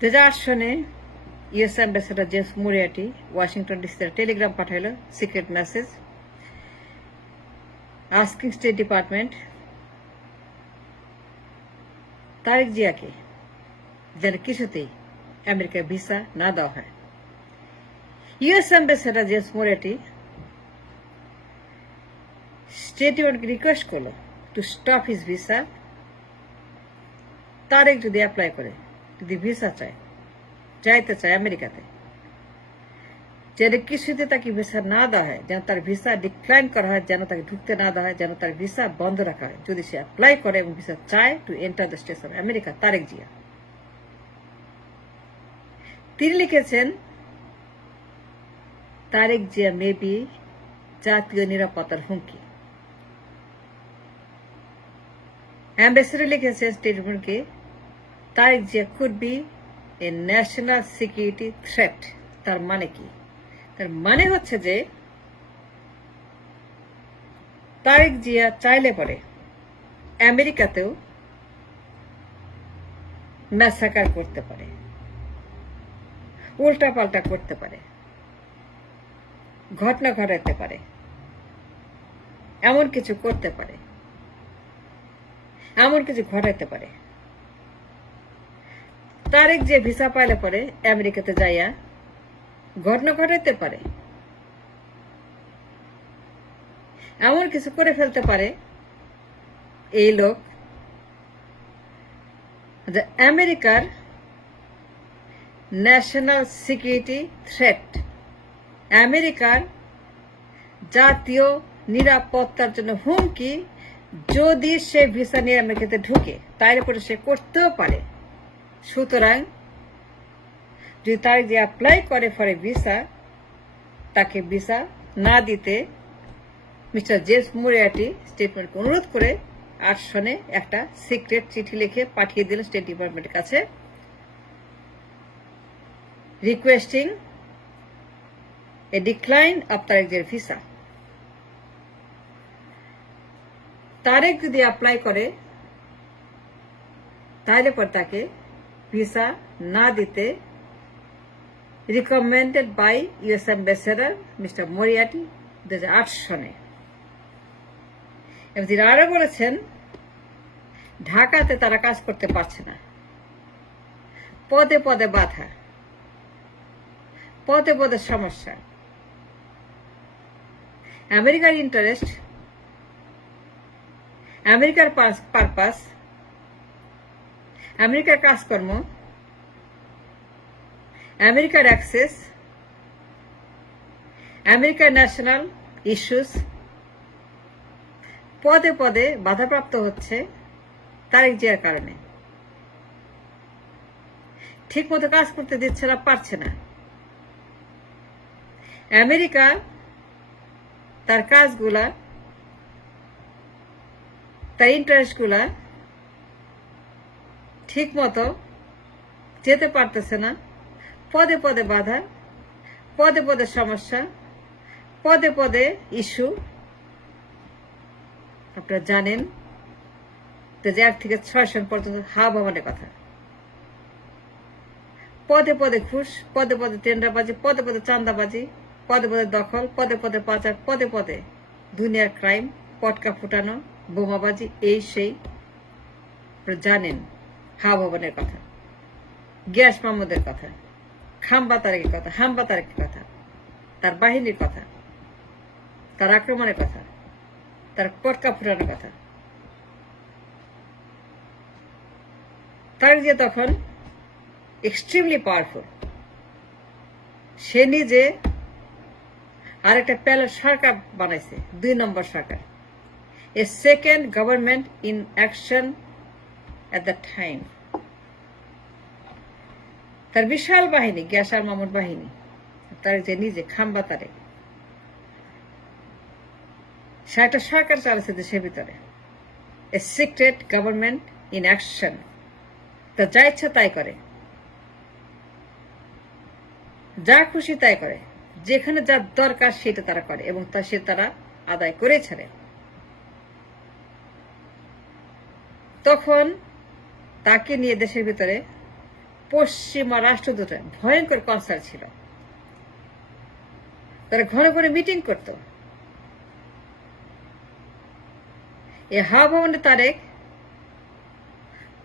2008 সনে US ambassador James Moriarty Washington ডিসিতে telegram পাঠাইল, secret message, asking state department Tarique জিয়াকে যেন কিছুতেই আমেরিকার ভিসা না দেওয়া হয়। US ambassador James Moriarty state ডিপার্টমেন্টকে রিকোয়েস্ট করলো to stop his visa. Tarique যদি অ্যাপ্লাই করে, যদি ভিসা যাইতে চায় আমেরিকাতে, যেন কিছুতে তাকে ভিসা না দেওয়া হয়, যেন তার ভিসা ডিক্লাইন করা হয়, যেন তাকে ঢুকতে না দেওয়া হয়, যেন তার ভিসা বন্ধ রাখা হয় যদি সে অ্যাপ্লাই করে এবং ভিসা চায় to enter the States of America. Tarique Zia তিনি লিখেছেন, তারেক জিয়া মে বি জাতীয় নিরাপত্তার হুমকি। অ্যাম্বাসেডর লিখেছেন স্টেটমেন্টকে, Tarique Zia could be a national security threat. তার মানে কি? তার মানে হচ্ছে যে তারেক জিয়া চাইলে পরে আমেরিকাতেও ম্যাসাকার করতে পারে, উল্টা পাল্টা করতে পারে, ঘটনা ঘটাতে পারে, এমন কিছু করতে পারে, এমন কিছু ঘটাতে পারে। তারেক যে ভিসা পাইলে পরে আমেরিকাতে যাইয়া ঘটনা ঘটাতে পারে, এমন কিছু করে ফেলতে পারে এই লোক যে আমেরিকার ন্যাশনাল সিকিউরিটি থ্রেট, আমেরিকার জাতীয় নিরাপত্তার জন্য হুমকি যদি সে ভিসা নিয়ে আমেরিকাতে ঢুকে, তার উপরে সে করতেও পারে। সুতরাং যদি তার যে অ্যাপ্লাই করে ফর এ ভিসা, তাকে ভিসা না দিতে মিস্টার জেমস মুরিয়াটি স্টেটমেন্টকে অনুরোধ করে 8 সনে একটা সিক্রেট চিঠি লিখে পাঠিয়ে দিলেন স্টেট ডিপার্টমেন্টের কাছে, requesting a decline of Tarique জিয়ার ভিসা। তারেক যদি অ্যাপ্লাই করে তাহলে পর তাকে ভিসা না দিতে recommended by US ambassador mister Moriarty 2008 সনে। এবং তিনি আরো বলেছেন, ঢাকাতে তারা কাজ করতে পারছে না, পদে পদে বাধা, পদে পদে সমস্যা। আমেরিকার ইন্টারেস্ট, আমেরিকার পারপাস, আমেরিকার কাজকর্ম, আমেরিকার অ্যাক্সেস, আমেরিকার ন্যাশনাল ইস্যুস পদে পদে বাধাপ্রাপ্ত হচ্ছে তারেক জিয়ার কারণে। ঠিক মতো কাজ করতে দিচ্ছে না, পারছে না। আমেরিকা তার কাজগুলা, তার ইন্টারেস্টগুলা ঠিক মতো যেতে পারতেছে না, পদে পদে বাধা, পদে পদে সমস্যা, পদে পদে ইস্যু। আপনারা জানেন যে 1 থেকে 6 সন পর্যন্ত হাওয়া ভবনের কথা, পদে পদে ঘুষ, পদে পদে টেন্ডারবাজি, পদে পদে চাঁদাবাজি, পদে পদে দখল, পদে পদে পাচার, পদে পদে দুনিয়ার ক্রাইম, পটকা ফুটানো, বোমাবাজি, এই সেই। আপনারা জানেন হাওয়া ভবনের কথা, গ্যাস মাহমুদের কথা, খাম্বা তারেকের কথা, হাম্বা তারেকের কথা, তার বাহিনীর কথা, তার আক্রমণের কথা, তার পটকা ফুটানোর কথা। তারেক জিয়া তখন এক্সট্রিমলি পাওয়ারফুল। সে নিজে আরেকটা প্যালেট সরকার বানাইছে, 2 নম্বর সরকার, a second government in action at the time. তার বিশাল বাহিনী, গ্যাস আর মামুর বাহিনী, তার যে নিজে খাম্বা তারেক, সে একটা সরকার চালাচ্ছে দেশের ভিতরে, a secret government in action. তা যা ইচ্ছা তাই করে, যা খুশি তাই করে, যেখানে যা দরকার সেটা তারা করে এবং তারা আদায় করে ছাড়ে। তখন তাকে নিয়ে দেশের ভিতরে পশ্চিমা রাষ্ট্রদূতের ভয়ঙ্কর কনসার্ন ছিল। তারা ঘন ঘন মিটিং করত। এই হাওয়া ভবনে তারেক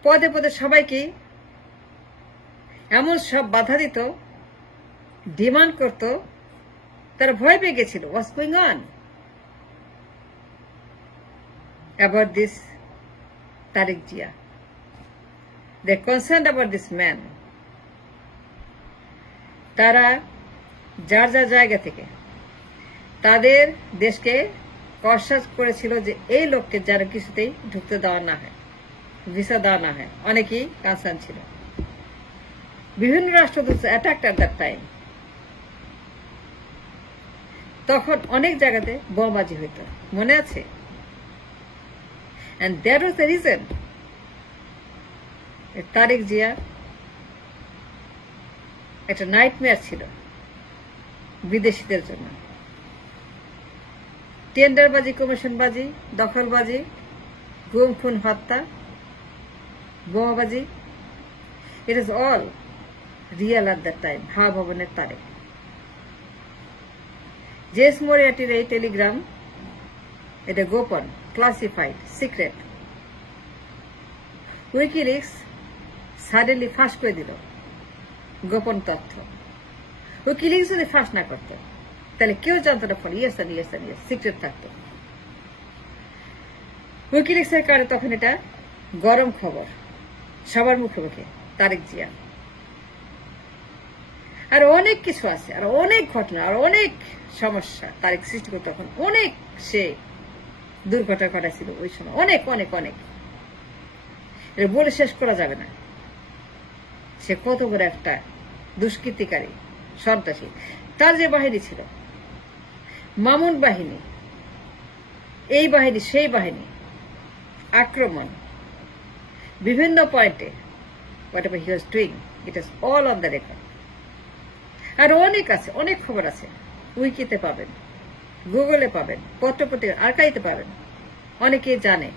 পদে পদে সবাইকে এমন সব বাধা দিত, ডিমান্ড করত, তারা ভয় পেয়ে গেছিল। What's going on about this Tarique Zia? They concerned about this man. তারা যার যার জায়গা থেকে তাদের দেশকে কনসাস করেছিল যে এই লোককে যেন কিছুতেই ঢুকতে দেওয়া না হয়, ভিসা দেওয়া না হয়। অনেকেই কনসার্ন ছিল। বিভিন্ন রাষ্ট্রদূত অ্যাটাকড অ্যাট দ্যাট টাইম। তখন অনেক জায়গাতে বোমাবাজি হইত, মনে আছে? And that was the reason Tarique Zia একটা নাইটমেয়ার ছিল বিদেশিদের জন্য। টেন্ডারবাজি, কমিশনবাজি, দখলবাজি, গুম খুন হত্যা, বোমাবাজি, it is all real at that time. হাওয়া ভবনের তারেক। জেস মরিয়াটির এই টেলিগ্রাম, এটা গোপন, ক্লাসিফাইড, সিক্রেট। উইকিলিক্স সাডেনলি ফাঁস করে দিল গোপন তথ্য। উইকিলিক্স যদি ফাঁস না করত তাহলে কেউ জানতো না। ফলে ইয়েস ইয়েস ইয়েস সিক্রেট থাকতো। উইকিলিক্সের কারণে তখন এটা গরম খবর, সবার মুখে মুখে তারেক জিয়া। আর অনেক কিছু আছে, আর অনেক ঘটনা, আর অনেক সমস্যা তারেক সৃষ্টি করতে। তখন অনেক সে দুর্ঘটনা ঘটাছিল ওই সময়, অনেক অনেক অনেক, এটা বলে শেষ করা যাবে না। সে কত বড় একটা দুষ্কৃতিকারী, সন্ত্রাসী। তার যে বাহিনী ছিল, মামুন বাহিনী, এই বাহিনী সেই বাহিনী, আক্রমণ, বিভিন্ন পয়েন্টে, whatever he was doing, it is all on the record. আর অনেক আছে, অনেক খবর আছে, উইকিতে পাবেন, গুগলে পাবেন, পত্রপত্রিকা আর্কাইতে পাবেন। অনেকেই জানে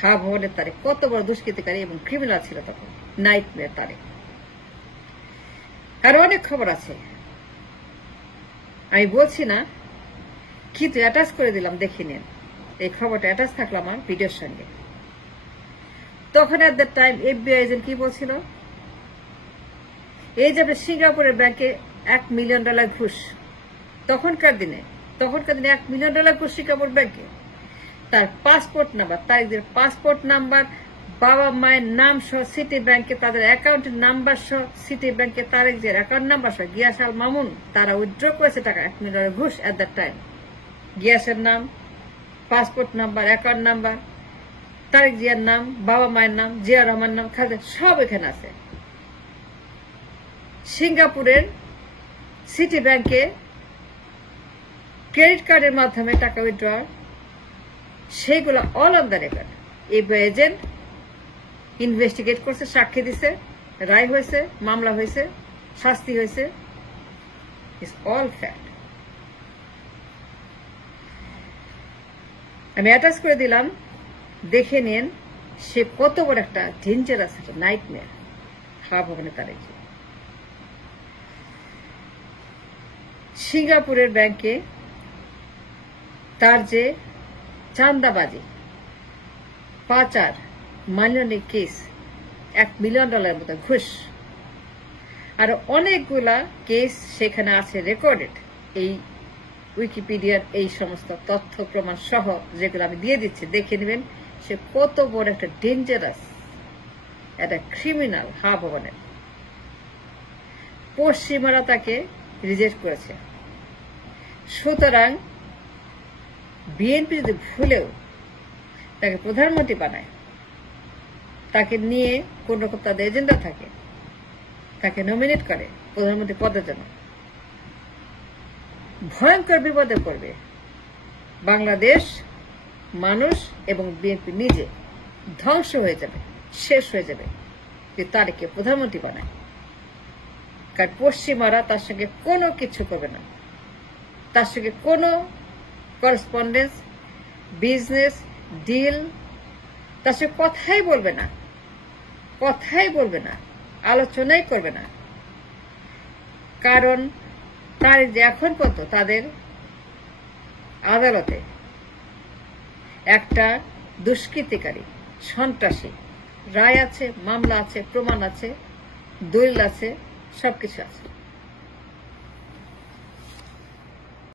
হাওয়া ভবনের তারেক কত বড় দুষ্কৃতিকারী এবং ক্রিমিনাল ছিল তখন, নাইটমেয়ার তারেক। আর অনেক খবর আছে, আমি বলছি না, কিন্তু অ্যাটাচ করে দিলাম, দেখে নিন। এই খবরটা অ্যাটাচ থাকলো আমার ভিডিওর সঙ্গে। তখন at that time FBI agent কি বলছিল, এই যাবে সিঙ্গাপুরের ব্যাংকে $1 মিলিয়ন ঘুষ। তখনকার দিনে $1 মিলিয়ন ঘুষ সিঙ্গাপুর ব্যাংকে। তার পাসপোর্ট নাম্বার, তারিখদের পাসপোর্ট নাম্বার, বাবা মায়ের নাম সহ সিটি ব্যাংকে, তাদের অ্যাকাউন্টের নাম্বার সহ সিটি ব্যাংকে, তারেক জিয়ার অ্যাকাউন্ট নাম্বার সহ, গিয়াস আল মামুন, তারা উইথড্র করেছে টাকা $1 মিলিয়ন ঘুষ এট দ্যাট টাইম। গিয়াসের নাম, passport number, account number, Tarique জিয়ার নাম, বাবা মায়ের নাম, জিয়া রহমান নাম, খালেদা, সব এখানে আছে। সিঙ্গাপুরের সিটি ব্যাংকে ক্রেডিট কার্ডের মাধ্যমে টাকা উইথড্র, সেইগুলো all on the record. FBI agent investigate করছে, সাক্ষী দিছে, রায় হয়েছে, মামলা হয়েছে, শাস্তি হয়েছে। It's all fact. আমি অ্যাটাচ করে দিলাম, দেখে নিন সে কত বড় একটা ডেঞ্জারাস একটা নাইটমেয়ার হাওয়া ভবনে তারেক। সিঙ্গাপুরের ব্যাংকে তার যে চাঁদাবাজি, পাচার, মানহানির কেস, $1 মিলিয়ন মতো ঘুষ, আর অনেকগুলা কেস সেখানে আছে রেকর্ডেড। এই উইকিপিডিয়ার এই সমস্ত তথ্য প্রমাণ সহ যেগুলো আমি দিয়ে দিচ্ছি, দেখে নেবেন সে কত বড় একটা ডেঞ্জারাস একটা ক্রিমিনাল হাওয়া ভবনের। পশ্চিমারা তাকে রিজেক্ট করেছে। সুতরাং বিএনপি যদি ভুলেও তাকে প্রধানমন্ত্রী বানায়, তাকে নিয়ে কোন রকম তাদের এজেন্ডা থাকে, তাকে নমিনেট করে প্রধানমন্ত্রী পদের জন্য, ভয়ঙ্কর বিপদে পড়বে বাংলাদেশ, মানুষ এবং বিএনপি নিজে। ধ্বংস হয়ে যাবে, শেষ হয়ে যাবে যে তাদেরকে প্রধানমন্ত্রী বানায়। কারণ পশ্চিমারা তার সঙ্গে কোনো কিছু করবে না, তার সঙ্গে কোনো করেসপন্ডেন্স, বিজনেস ডিল, তার সঙ্গে কথাই বলবে না। কথাই বলবে না, আলোচনাই করবে না। কারণ তার যে এখন পর্যন্ত তাদের আদালতে একটা দুষ্কৃতিকারী, সন্ত্রাসী রায় আছে, মামলা আছে, প্রমাণ আছে, দলিল আছে, সবকিছু আছে।